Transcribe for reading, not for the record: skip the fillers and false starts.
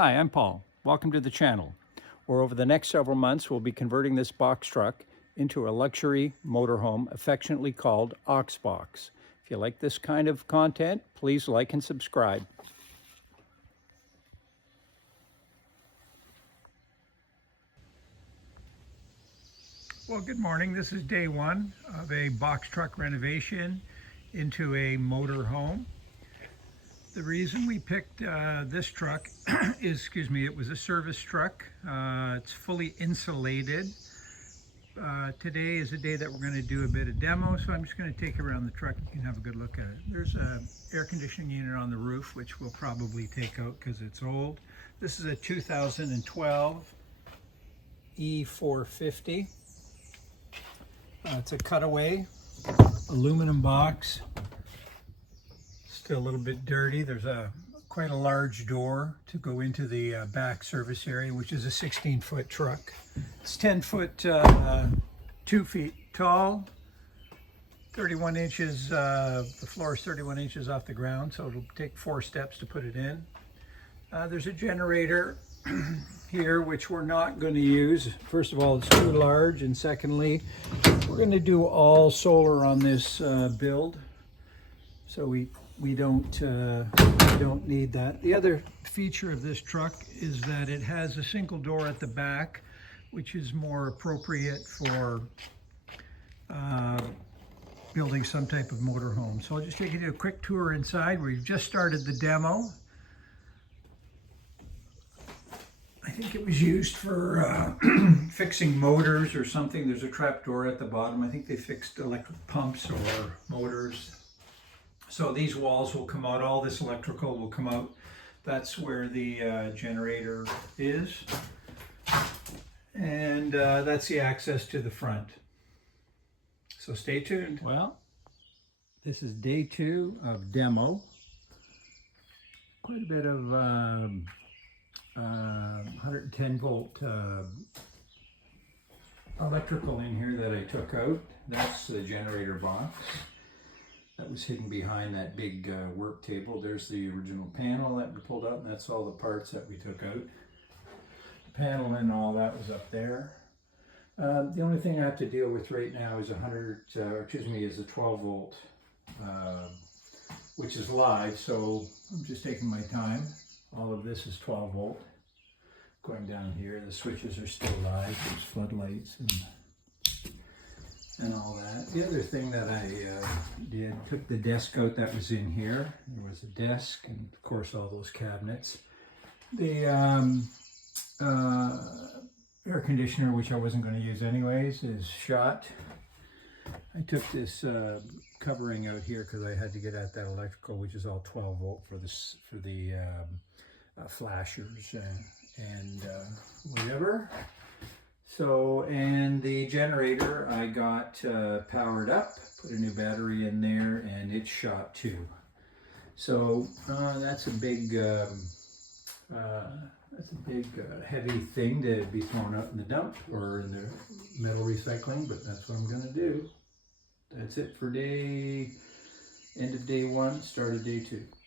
Hi, I'm Paul. Welcome to the channel, where over the next several months we'll be converting this box truck into a luxury motorhome affectionately called OxBox. If you like this kind of content, please like and subscribe. Well, good morning. This is day one of a box truck renovation into a motorhome. The reason we picked this truck is, it was a service truck. It's fully insulated. Today is a day that we're going to do a bit of demo, so I'm just going to take you around the truck. You can have a good look at it. There's an air conditioning unit on the roof, which we'll probably take out because it's old. This is a 2012 E450. It's a cutaway aluminum box. Still a little bit dirty. There's quite a large door to go into the back service area, which is a 16-foot truck. It's 10 foot, 2 feet tall, 31 inches, the floor is 31 inches off the ground, so it'll take 4 steps to put it in. There's a generator here, which we're not going to use. First of all, it's too large, and secondly, we're going to do all solar on this build, so we don't need that. The other feature of this truck is that it has a single door at the back, which is more appropriate for building some type of motorhome. So I'll just take you to a quick tour inside. We've just started the demo. I think it was used for fixing motors or something. There's a trap door at the bottom. I think they fixed electric pumps or motors. So these walls will come out, all this electrical will come out. That's where the generator is. And that's the access to the front. So stay tuned. Well, this is day 2 of demo. Quite a bit of 110 volt electrical in here that I took out. That's the generator box. That was hidden behind that big work table. There's the original panel that we pulled out, and that's all the parts that we took out. The panel and all that was up there. The only thing I have to deal with right now is is a 12 volt, which is live, so I'm just taking my time. All of this is 12 volt. Going down here, the switches are still live. There's floodlights and all that. The other thing that I did, took the desk out that was in here. There was a desk and of course all those cabinets. The air conditioner, which I wasn't going to use anyways, is shot. I took this covering out here because I had to get at that electrical, which is all 12 volt for the flashers and whatever. So, and the generator I got powered up, put a new battery in there, and it's shot too. So that's a big heavy thing to be thrown out in the dump or in the metal recycling, but that's what I'm gonna do. That's it for end of day 1, start of day 2.